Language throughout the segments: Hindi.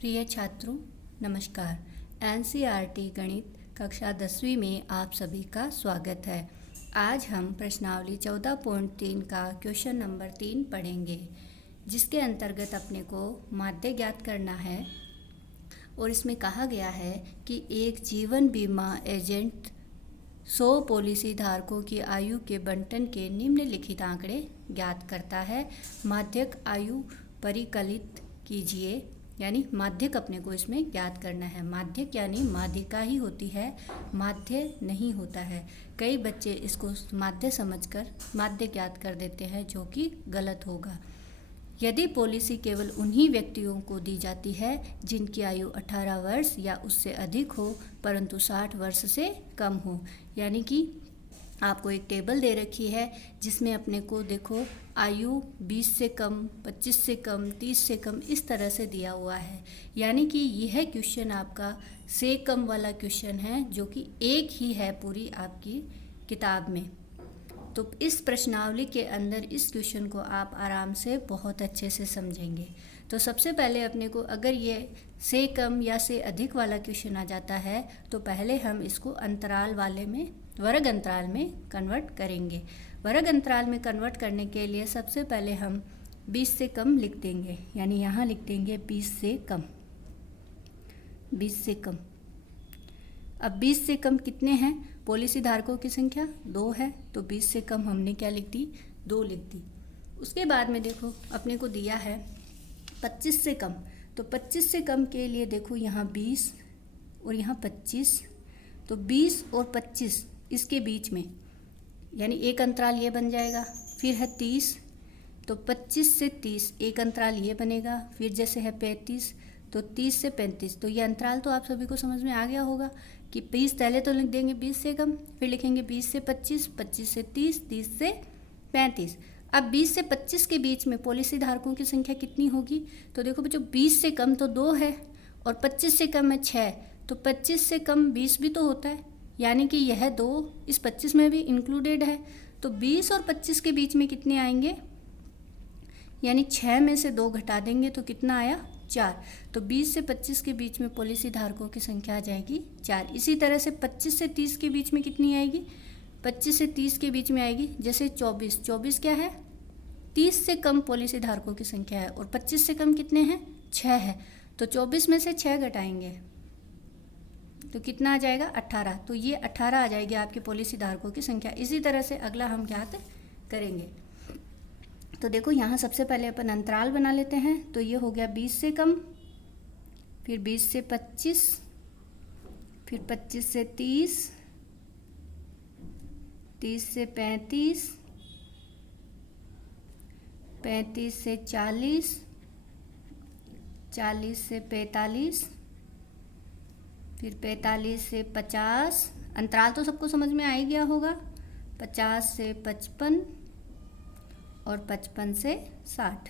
प्रिय छात्रों, नमस्कार। एनसीईआरटी गणित कक्षा 10वीं में आप सभी का स्वागत है। आज हम प्रश्नावली 14.3 का क्वेश्चन नंबर 3 पढ़ेंगे, जिसके अंतर्गत अपने को माध्य ज्ञात करना है। और इसमें कहा गया है कि एक जीवन बीमा एजेंट 100 पॉलिसी धारकों की आयु के बंटन के निम्नलिखित आंकड़े ज्ञात करता है। माध्यक आयु परिकलित कीजिए, यानी माध्यक अपने को इसमें ज्ञात करना है। माध्यक यानी माध्यिका ही होती है, माध्य नहीं होता है। कई बच्चे इसको माध्य समझकर माध्य ज्ञात कर देते हैं, जो कि गलत होगा। यदि पॉलिसी केवल उन्हीं व्यक्तियों को दी जाती है जिनकी आयु 18 वर्ष या उससे अधिक हो, परंतु 60 वर्ष से कम हो, यानी कि आपको एक टेबल दे रखी है जिसमें अपने को देखो आयु 20 से कम, 25 से कम, 30 से कम इस तरह से दिया हुआ है। यानी कि यह क्वेश्चन आपका से कम वाला क्वेश्चन है, जो कि एक ही है पूरी आपकी किताब में। तो इस प्रश्नावली के अंदर इस क्वेश्चन को आप आराम से बहुत अच्छे से समझेंगे। तो सबसे पहले अपने को अगर ये से कम या से अधिक वाला क्वेश्चन आ जाता है, तो पहले हम इसको अंतराल वाले में, वर्ग अंतराल में कन्वर्ट करेंगे। वर्ग अंतराल में कन्वर्ट करने के लिए सबसे पहले हम 20 से कम लिख देंगे, यानी यहाँ लिख देंगे 20 से कम। 20 से कम। अब 20 से कम कितने हैं? पॉलिसी धारकों की संख्या 2 है, तो 20 से कम हमने क्या लिख दी? 2 लिख दी। उसके बाद में देखो अपने को दिया है 25 से कम, तो 25 से कम के लिए देखो यहाँ 20 और यहाँ 25, तो 20 और 25 इसके बीच में, यानी एक अंतराल ये बन जाएगा। फिर है 30, तो 25 से 30 एक अंतराल ये बनेगा। फिर जैसे है 35, तो 30 से 35, तो ये अंतराल तो आप सभी को समझ में आ गया होगा कि 20 पहले तो लिख देंगे 20 से कम, फिर लिखेंगे 20 से 25, 25 से 30, 30 से 35। अब 20 से 25 के बीच में पॉलिसी धारकों की संख्या कितनी होगी? तो देखो बच्चों, 20 से कम तो 2 है और 25 से कम है 6, तो 25 से कम 20 भी तो होता है, यानी कि यह 2 इस 25 में भी इंक्लूडेड है। तो 20 और 25 के बीच में कितने आएंगे? यानी 6 में से 2 घटा देंगे तो कितना आया? 4। तो 20 से 25 के बीच में पॉलिसी धारकों की संख्या आ जाएगी 4। इसी तरह से 25 से 30 के बीच में कितनी आएगी? 25 से 30 के बीच में आएगी जैसे 24। 24 क्या है? 30 से कम पॉलिसी धारकों की संख्या है, और 25 से कम कितने हैं? 6 है। तो 24 में से 6 घटाएंगे तो कितना आ जाएगा? 18। तो ये 18 आ जाएगी आपकी पॉलिसी धारकों की संख्या। इसी तरह से अगला हम ज्ञात करेंगे। तो देखो यहाँ सबसे पहले अपन अंतराल बना लेते हैं। तो ये हो गया 20 से कम, फिर 20 से 25, फिर 25 से 30, 30 से 35, 35 से 40, 40 से 45, फिर 45 से 50। अंतराल तो सबको समझ में आ ही गया होगा। 50 से 55 और 55 से 60।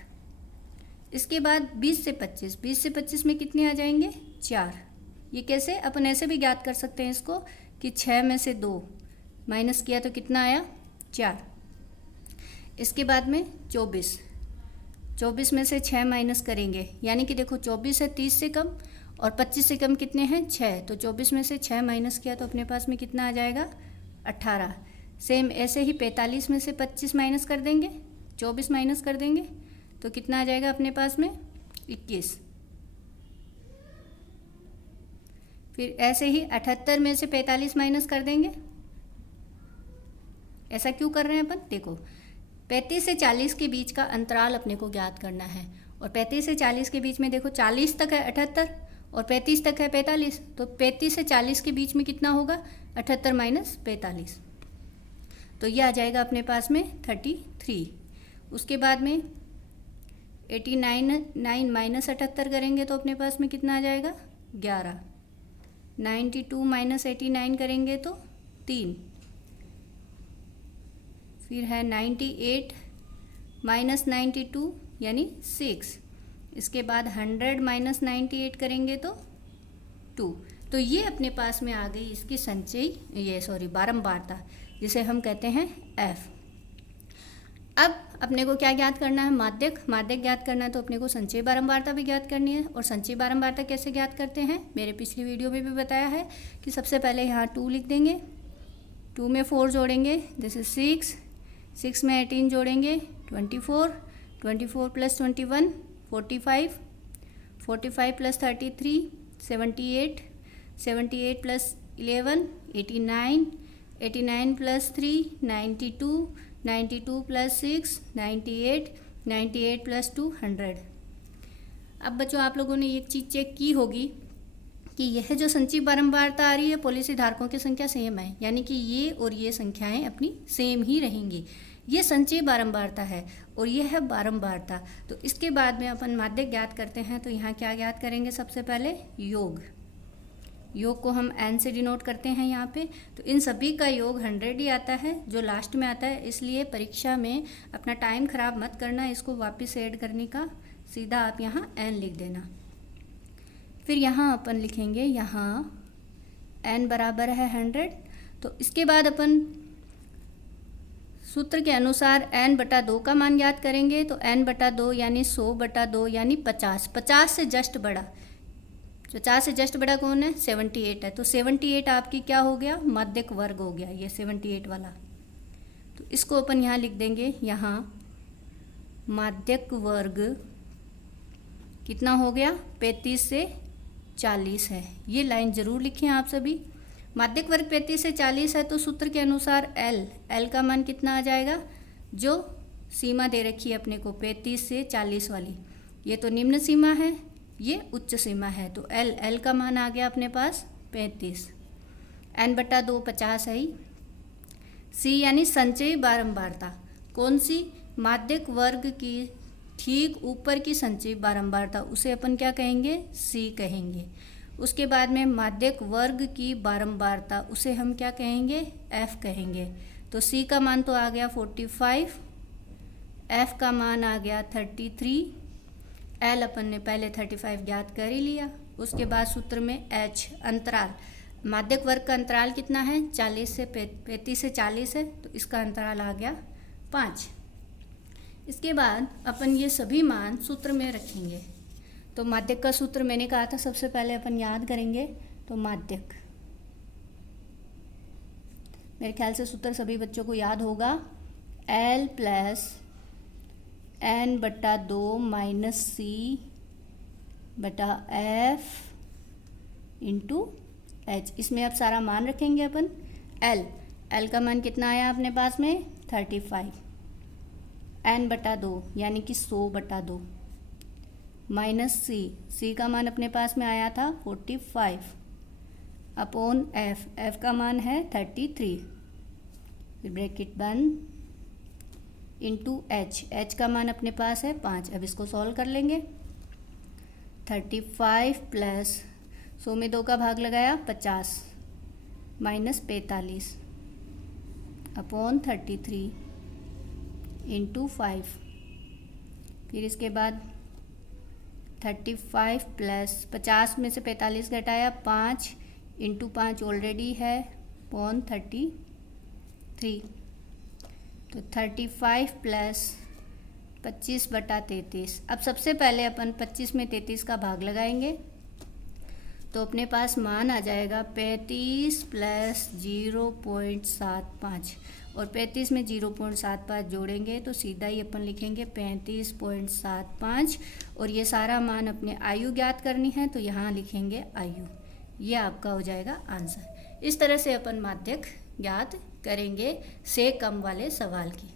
इसके बाद 20 से 25, 20 से 25 में कितने आ जाएंगे? 4। ये कैसे? अपन ऐसे भी ज्ञात कर सकते हैं इसको कि 6 में से 2 माइनस किया तो कितना आया? 4। इसके बाद में 24, 24 में से 6 माइनस करेंगे, यानी कि देखो 24 है 30 से कम और 25 से कम कितने हैं? 6। तो 24 में से 6 माइनस किया तो अपने पास में कितना आ जाएगा? 18। सेम ऐसे ही 45 में से 25 माइनस कर देंगे, 24 माइनस कर देंगे तो कितना आ जाएगा अपने पास में? 21। फिर ऐसे ही 78 में से 45 माइनस कर देंगे। ऐसा क्यों कर रहे हैं अपन? देखो 35 से 40 के बीच का अंतराल अपने को ज्ञात करना है, और 35 से 40 के बीच में देखो 40 तक है 78 और 35 तक है 45, तो 35 से 40 के बीच में कितना होगा? 78 माइनस 45, तो ये आ जाएगा अपने पास में 33। उसके बाद में 89 माइनस 78 करेंगे तो अपने पास में कितना आ जाएगा? 11। 92 माइनस 89 करेंगे तो 3। फिर है 98 माइनस 92 यानी 6। इसके बाद 100 माइनस 98 करेंगे तो 2। तो ये अपने पास में आ गई इसकी संचयी बारंबारता, जिसे हम कहते हैं F। अब अपने को क्या ज्ञात करना है, माध्यक। माध्यक ज्ञात करना है तो अपने को संचयी बारंबारता भी ज्ञात करनी है। और संचयी बारंबारता कैसे ज्ञात करते हैं, मेरे पिछली वीडियो में भी बताया है कि सबसे पहले यहाँ 2 लिख देंगे, 2 में 4 जोड़ेंगे, जैसे 6, 6 में 18 जोड़ेंगे 24, 24 plus 21 45, 45 plus 33 78, 78 plus 11 89, 89 plus 3 92, 92 plus 6 98, 98 plus 2 100। अब बच्चों आप लोगों ने एक चीज़ चेक की होगी कि यह जो संचयी बारंबारता आ रही है, पॉलिसी धारकों की संख्या सेम है, यानी कि ये और ये संख्याएं अपनी सेम ही रहेंगी। ये संचयी बारंबारता है और ये है बारंबारता। तो इसके बाद में अपन माध्यक ज्ञात करते हैं। तो यहाँ क्या ज्ञात करेंगे, सबसे पहले योग। योग को हम n से डिनोट करते हैं यहाँ पे। तो इन सभी का योग 100 ही आता है, जो लास्ट में आता है। इसलिए परीक्षा में अपना टाइम खराब मत करना, इसको वापस ऐड करने का, सीधा आप यहाँ n लिख देना। फिर यहाँ अपन लिखेंगे, यहाँ n बराबर है 100। तो इसके बाद अपन सूत्र के अनुसार n/2 का मान ज्ञात करेंगे। तो n/2 यानी 100/2 यानी 50। 50 से जस्ट बड़ा, 50 से जस्ट बड़ा कौन है, 78 है। तो 78 आपकी क्या हो गया, माध्यक वर्ग हो गया, ये 78 वाला। तो इसको अपन यहाँ लिख देंगे, यहाँ माध्यक वर्ग कितना हो गया, 35 से 40 है। ये लाइन ज़रूर लिखें आप सभी। माध्यक वर्ग 35 से 40 है, तो सूत्र के अनुसार L का मान कितना आ जाएगा, जो सीमा दे रखी है अपने को 35 से 40 वाली, ये तो निम्न सीमा है, ये उच्च सीमा है। तो L का मान आ गया अपने पास 35। n/2 50 है ही। C यानी संचयी बारंबारता, कौन सी, माध्यक वर्ग की ठीक ऊपर की संचयी बारंबारता, उसे अपन क्या कहेंगे, C कहेंगे। उसके बाद में माध्यक वर्ग की बारंबारता, उसे हम क्या कहेंगे, F कहेंगे। तो C का मान तो आ गया 45, F का मान आ गया 33, L अपन ने पहले 35 ज्ञात कर ही लिया। उसके बाद सूत्र में H अंतराल, माध्यक वर्ग का अंतराल कितना है, 35 से 40 है, तो इसका अंतराल आ गया 5। इसके बाद अपन ये सभी मान सूत्र में रखेंगे। तो माध्यक का सूत्र मैंने कहा था सबसे पहले अपन याद करेंगे। तो माध्यक, मेरे ख्याल से सूत्र सभी बच्चों को याद होगा, L plus n/2 minus C/F into H। इसमें अब सारा मान रखेंगे अपन। L का मान कितना आया अपने पास में, 35, n/2 यानी कि 100/2 माइनस C का मान अपने पास में आया था 45 अपॉन F का मान है 33, ब्रैकेट बंद, इंटू H का मान अपने पास है 5। अब इसको सॉल्व कर लेंगे। 35 प्लस 100 में 2 का भाग लगाया 50 माइनस 45 अपॉन 33 इंटू 5। फिर इसके बाद 35 प्लस 50 में से 45 घटाया 5 इंटू 5 ऑलरेडी है अपॉन 33। तो 35 प्लस 25/33। अब सबसे पहले अपन 25 में 33 का भाग लगाएंगे, तो अपने पास मान आ जाएगा 35 प्लस 0.75, और 35 में 0.75 जोड़ेंगे तो सीधा ही अपन लिखेंगे 35.75। और ये सारा मान अपने आयु ज्ञात करनी है, तो यहाँ लिखेंगे आयु। ये आपका हो जाएगा आंसर। इस तरह से अपन माध्यक ज्ञात करेंगे से कम वाले सवाल की।